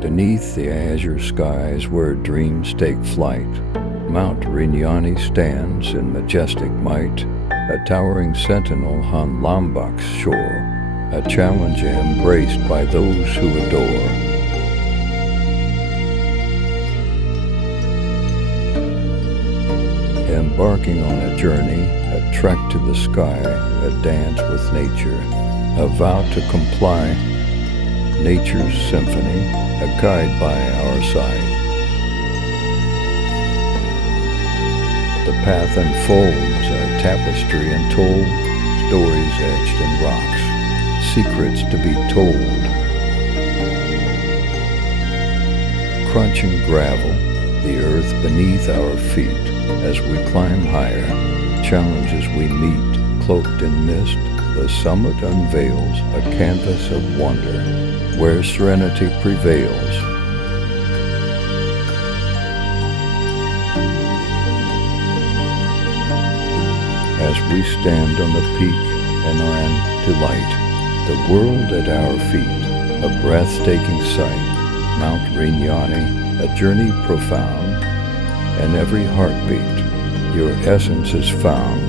Beneath the azure skies where dreams take flight, Mt Rinjani stands in majestic might, a towering sentinel on Lombok's shore, a challenge embraced by those who adore. Embarking on a journey, a trek to the sky, a dance with nature, a vow to comply, nature's symphony, a guide by our side. The path unfolds, a tapestry untold, stories etched in rocks, secrets to be told. Crunching gravel, the earth beneath our feet, as we climb higher, challenges we meet, cloaked in mist, the summit unveils a canvas of wonder, where serenity prevails. As we stand on the peak and on to light, the world at our feet, a breathtaking sight, Mt Rinjani, a journey profound, and every heartbeat, your essence is found.